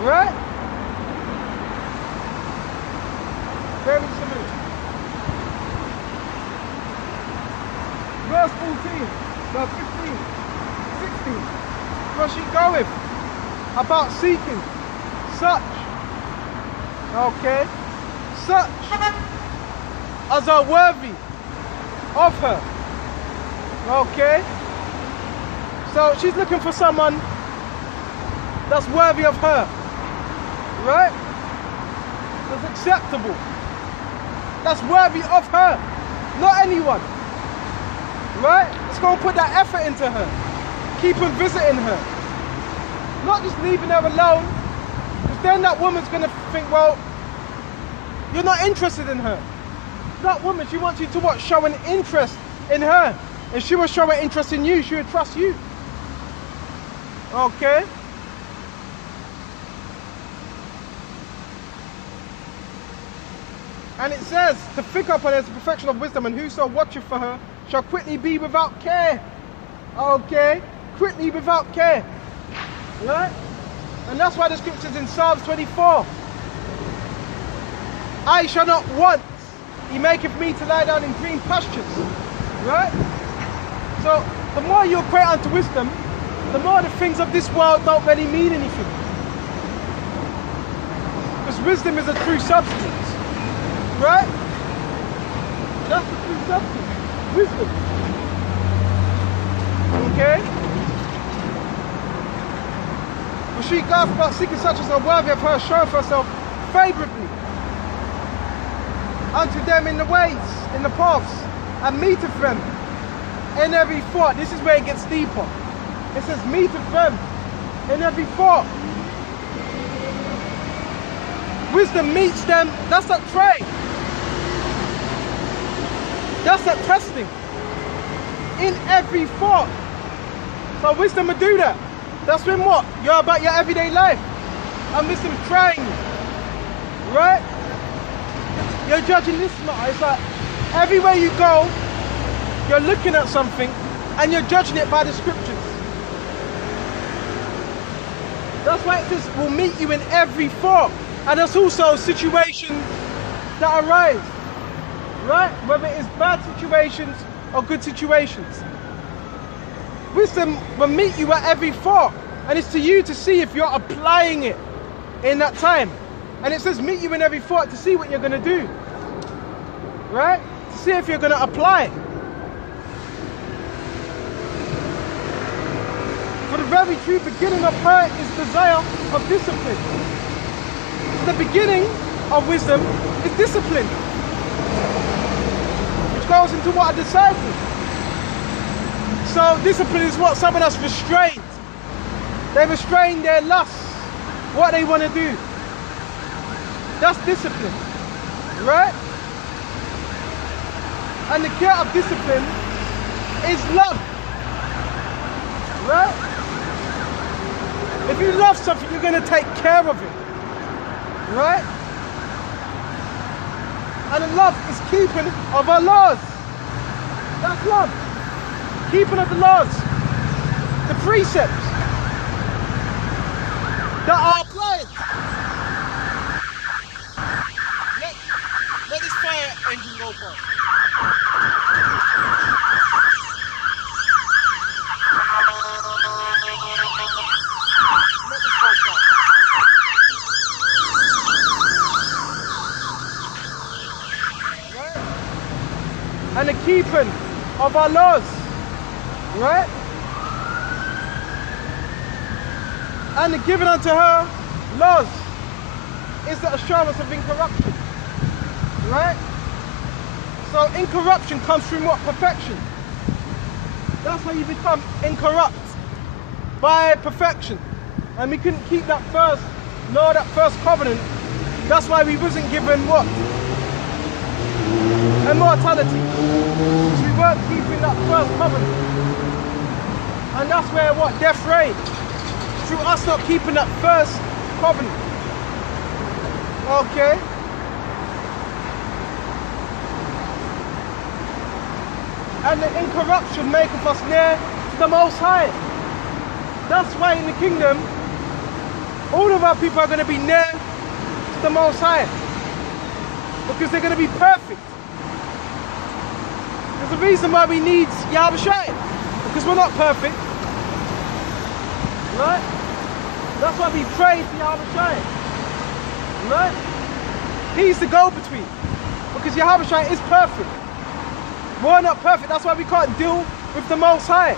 Right? Bear with me. Verse 14, no 15, 16. What's she going? About seeking such, okay, such as are worthy of her. Okay? So she's looking for someone that's worthy of her. Right? That's acceptable. That's worthy of her. Not anyone. Right? Let's go and put that effort into her. Keep on visiting her. Not just leaving her alone. Because then that woman's going to think, well, you're not interested in her. That woman, she wants you to what? Show an interest in her. If she was showing interest in you, she would trust you. Okay? And it says, to pick up on her is the perfection of wisdom, and whoso watcheth for her shall quickly be without care. Okay? Quickly without care. Right? And that's why the scriptures in Psalms 24. I shall not want. He maketh me to lie down in green pastures. Right? So, the more you equate unto wisdom, the more the things of this world don't really mean anything. Because wisdom is a true substance. Right? That's the true substance. Wisdom. Okay? For she goeth about seeking such as are worthy of her, showeth herself favourably unto them in the ways, in the paths, and meeteth them in every thought. This is where it gets deeper. It says meeteth them in every thought. Wisdom meets them. That's that trade. That's that testing. In every thought. So wisdom will do that. That's when what? You're about your everyday life. And wisdom trying you. Right? You're judging this matter. It's like everywhere you go, you're looking at something and you're judging it by the scriptures. That's why it says we'll meet you in every thought. And there's also situations that arise. Right? Whether it's bad situations or good situations. Wisdom will meet you at every thought. And it's to you to see if you're applying it in that time. And it says meet you in every thought to see what you're going to do. Right? To see if you're going to apply it. For the very true beginning of her is desire of discipline. The beginning of wisdom is discipline. Which goes into what? A disciple. So discipline is what? Someone that's restrained. They restrain their lusts. What they want to do. That's discipline. Right? And the care of discipline is love. Right? If you love something, you're going to take care of it. Right? And the love is keeping of our laws. That's love. Keeping of the laws. The precepts that are applied. Let this fire engine go for. And the keeping of our laws, right? And the giving unto her laws is the assurance of incorruption, right? So incorruption comes from what? Perfection. That's how you become incorrupt, by perfection. And we couldn't keep that first law, that first covenant. That's why we wasn't given what? Immortality. Because we weren't keeping that first covenant. And that's where what? Death reigned. Through us not keeping that first covenant. Okay? And the incorruption maketh us near to the Most High. That's why in the kingdom, All of our people are going to be near to the Most High. Because they're going to be perfect. There's a reason why we need Yahushua. Because we're not perfect. Right? That's why we pray to Yahushua. Right? He's the go-between. Because Yahushua is perfect. We're not perfect. That's why we can't deal with the Most High.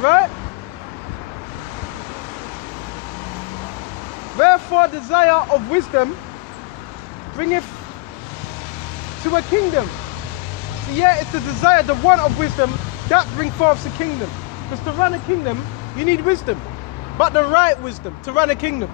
Right? Wherefore desire of wisdom bringeth to a kingdom. So yeah, it's the desire, the want of wisdom that brings forth the kingdom. Because to run a kingdom, you need wisdom. But the right wisdom to run a kingdom.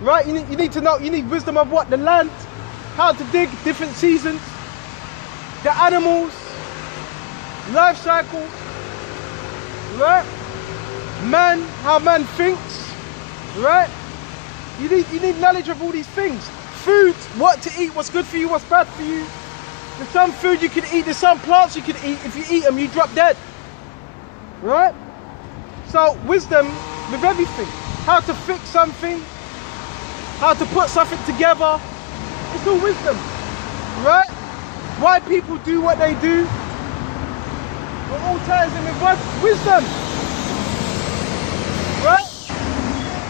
Right? You need to know, you need wisdom of what? The land, how to dig, different seasons, the animals, life cycle, right? Man, how man thinks, right? You need knowledge of all these things. Food, what to eat, what's good for you, what's bad for you. There's some food you can eat, there's some plants you can eat. If you eat them, you drop dead. Right? So wisdom with everything. How to fix something, how to put something together. It's all wisdom. Right? Why people do what they do. It all ties in with what? Wisdom. Right?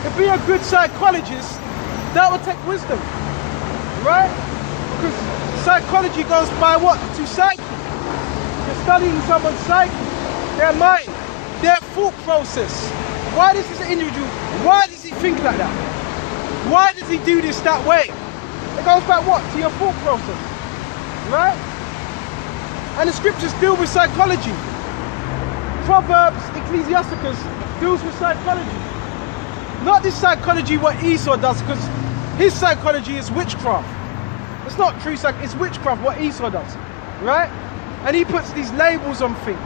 To be a good psychologist, that would take wisdom. Right? Because psychology goes by what? To psyche. You're studying someone's psyche, their mind, their thought process. Why does this individual, why does he think like that? Why does he do this that way? It goes back what? To your thought process. Right? And the scriptures deal with psychology. Proverbs, Ecclesiasticus deals with psychology. Not this psychology what Esau does, because his psychology is witchcraft. It's not true psychology, it's witchcraft what Esau does. Right? And he puts these labels on things.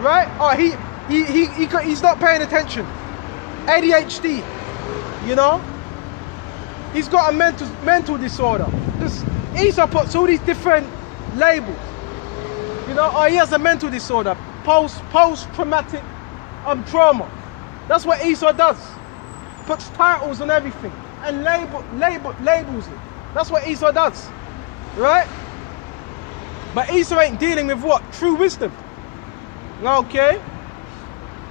Right? Oh, he's not paying attention. ADHD. You know? He's got a mental disorder. This Esau puts all these different labels. You know, oh, he has a mental disorder. Post-traumatic trauma. That's what Esau does. Puts titles on everything and labels it. That's what Esau does. Right? But Esau ain't dealing with what? True wisdom. Okay?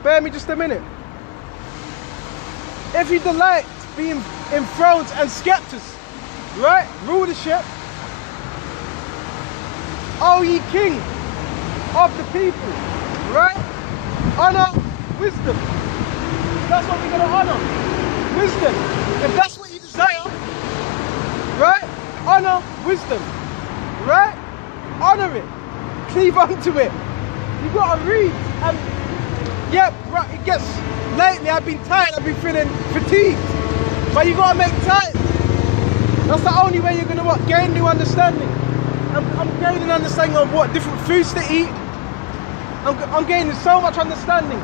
Bear me just a minute. If you delight being enthroned and scepters, right? Rulership. O ye king of the people, right? Honor wisdom. That's what we're going to honor. Wisdom. If that's what you desire, right? Honor wisdom, right? Honor it. Cleave unto it. You've got to read. And yeah, right, it gets, lately I've been tired, I've been feeling fatigued. But you got to make time. That's the only way you're going to what? Gain new understanding. I'm gaining understanding of what? Different foods to eat. I'm gaining so much understanding,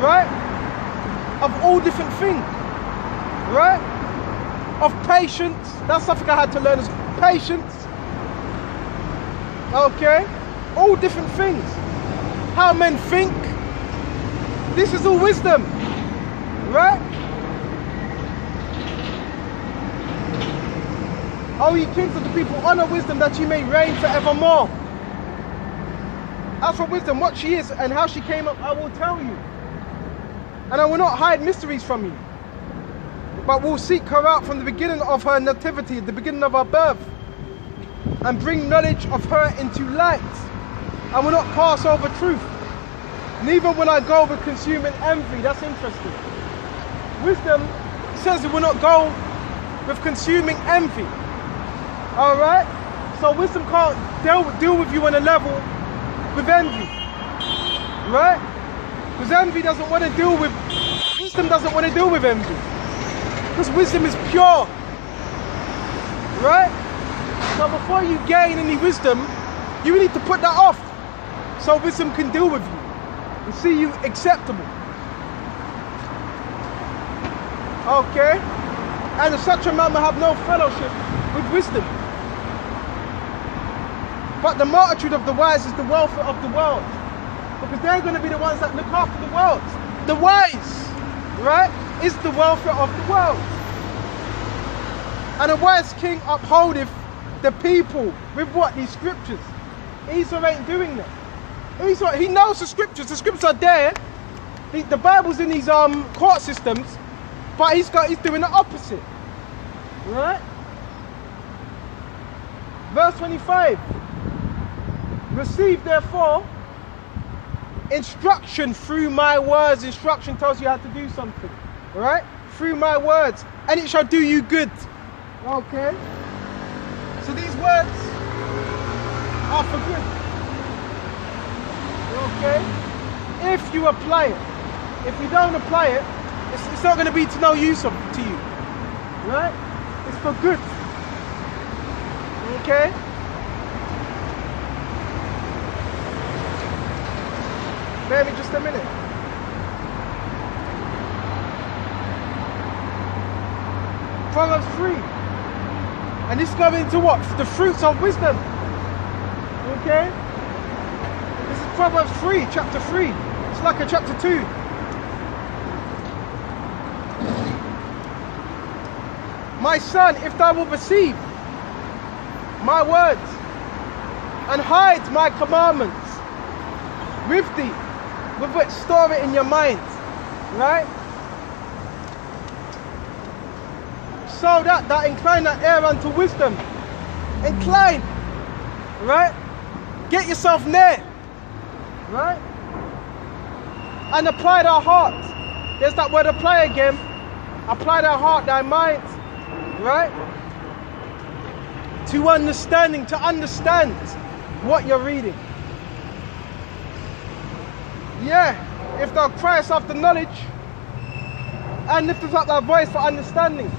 right? Of all different things, right? Of patience. That's something I had to learn, is patience. Okay? All different things. How men think. This is all wisdom, right? O ye kings of the people, honor wisdom that ye may reign forevermore. As for wisdom, what she is and how she came up, I will tell you. And I will not hide mysteries from you, but will seek her out from the beginning of her nativity, the beginning of her birth, and bring knowledge of her into light. I will not pass over truth, neither will I go with consuming envy. That's interesting. Wisdom says it will not go with consuming envy. Alright? So wisdom can't deal with you on a level with envy. Right? Because envy doesn't want to deal with, wisdom doesn't want to deal with envy. Because wisdom is pure. Right? So before you gain any wisdom, you need to put that off. So wisdom can deal with you and see you acceptable. Okay? And such a man will have no fellowship with wisdom. But the multitude of the wise is the welfare of the world. Because they're going to be the ones that look after the world. The wise, right? is the welfare of the world. And a wise king upholdeth the people with what? These scriptures. Esau ain't doing that. Esau, he knows the scriptures. The scriptures are there. The Bible's in these court systems, but he's doing the opposite. Right? Verse 25. Receive therefore instruction through my words. Instruction tells you how to do something. Right? Through my words. And it shall do you good. Okay? So these words are for good. Okay? If you apply it. If you don't apply it, it's not going to be to no use to you. Right? It's for good. Okay? Bear me just a minute. Proverbs 3. And this is going into what? The fruits of wisdom. Okay? This is Proverbs 3, chapter 3. It's like a chapter 2. My son, if thou wilt receive my words and hide my commandments with thee, with which store it in your mind, right? So that incline that ear unto wisdom. Incline, right? Get yourself near, right? And apply thy heart. There's that word apply again. Apply thy heart, thy mind, right? To understanding, to understand what you're reading. Yeah, if thou criest after knowledge and liftest up thy voice for understanding.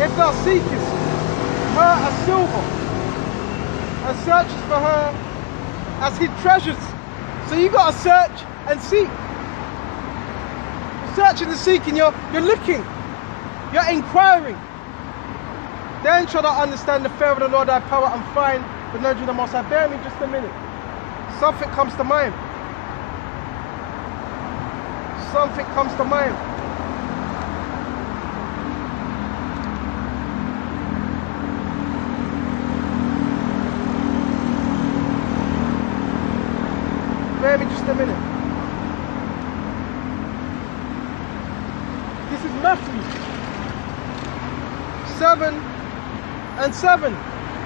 If thou seekest her as silver and searchest for her as hid treasures. So you got to search and seek. You're searching and seeking, you're looking, you're inquiring. Then shall thou understand the fear of the Lord thy power and find the knowledge of the Most High. Bear me just a minute. Something comes to mind. Something comes to mind. Bear me just a minute. This is Matthew 7:7.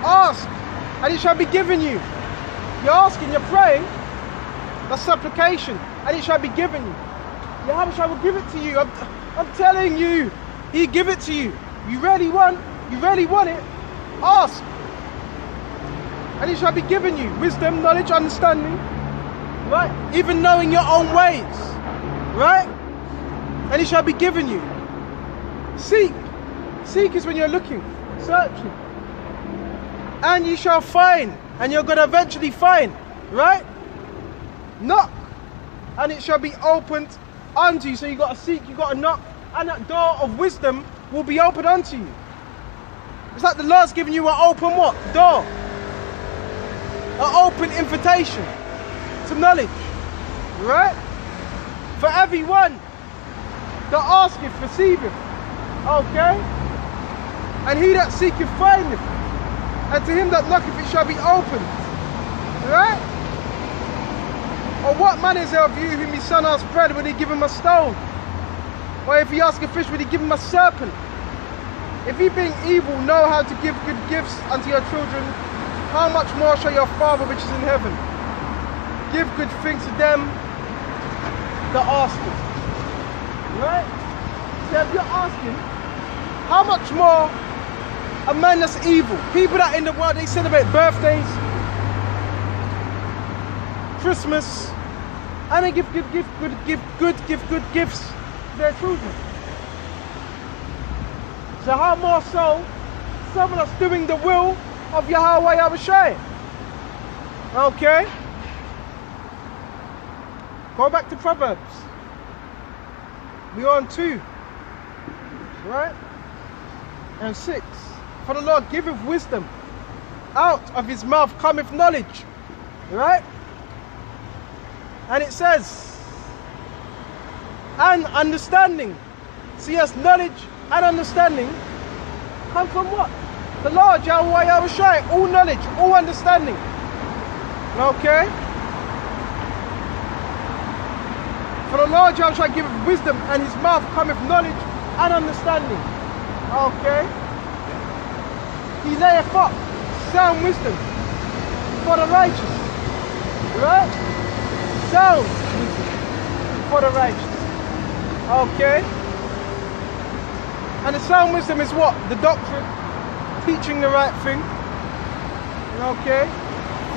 Ask, and it shall be given you. You're asking, you're praying. That's supplication, and it shall be given you. Yahweh will give it to you. I'm telling you, He give it to you. You really want it? Ask, and it shall be given you. Wisdom, knowledge, understanding. Right? Even knowing your own ways. Right? And it shall be given you. Seek. Seek is when you're looking, searching. And you shall find. And you're going to eventually find. Right? Knock. And it shall be opened unto you. So you got to seek, you got to knock. And that door of wisdom will be opened unto you. It's like the Lord's giving you an open what? Door. An open invitation to knowledge, right? For everyone that asketh, receiveth, okay? And he that seeketh, findeth, and to him that knocketh, it shall be opened, right? Or what man is there of you whom his son asks bread, would he give him a stone? Or if he asks a fish, would he give him a serpent? If ye being evil know how to give good gifts unto your children, how much more shall your Father which is in heaven give good things to them that ask him? Right? So if you're asking, how much more a man that's evil? People that in the world, they celebrate birthdays, Christmas, and they give good gifts to their children. So how more so someone that's doing the will of Yahweh Yahushua? Okay? Go back to Proverbs. We're on 2, right? And 6. For the Lord giveth wisdom. Out of his mouth cometh knowledge. Right? And it says, and understanding. See, as knowledge and understanding come from what? The Lord, Yahweh Yahushai, all knowledge, all understanding. Okay? For the Lord Yahushai giveth wisdom, and his mouth cometh knowledge and understanding. Okay? He layeth up sound wisdom for the righteous. Right? Sound wisdom for the righteous. Okay? And the sound wisdom is what? The doctrine, teaching the right thing. Okay?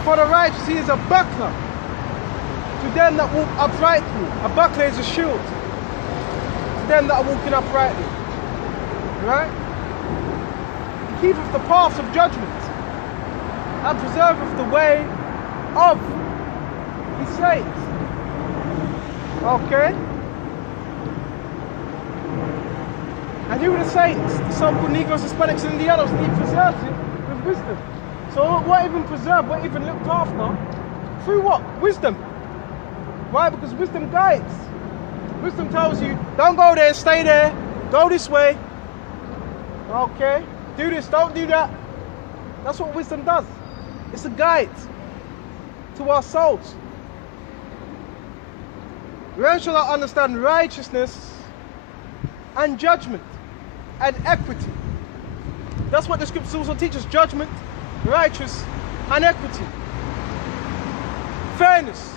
For the righteous, he is a buckler to them that walk uprightly. A buckler is a shield to them that are walking uprightly. Right? He keepeth the paths of judgment and preserveth the way of his saints. Okay? And who are the saints? The so-called Negroes, Hispanics, and Indianos. And he preserves it with wisdom. So what even preserved, what even looked after? Through what? Wisdom. Why? Because wisdom guides. Wisdom tells you, don't go there, stay there, go this way. Okay? Do this, don't do that. That's what wisdom does. It's a guide to our souls. When shall I understand righteousness and judgment and equity? That's what the scriptures also teach us. Judgment, righteous, and equity. Fairness.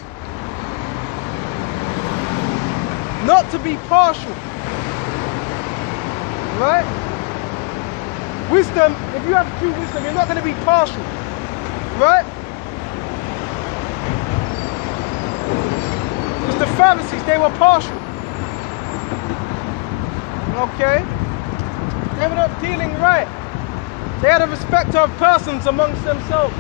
Not to be partial. Right? Wisdom, if you have true wisdom, you're not going to be partial. Right? Because the Pharisees, they were partial. Okay? They were not dealing right. They had a respect of persons amongst themselves.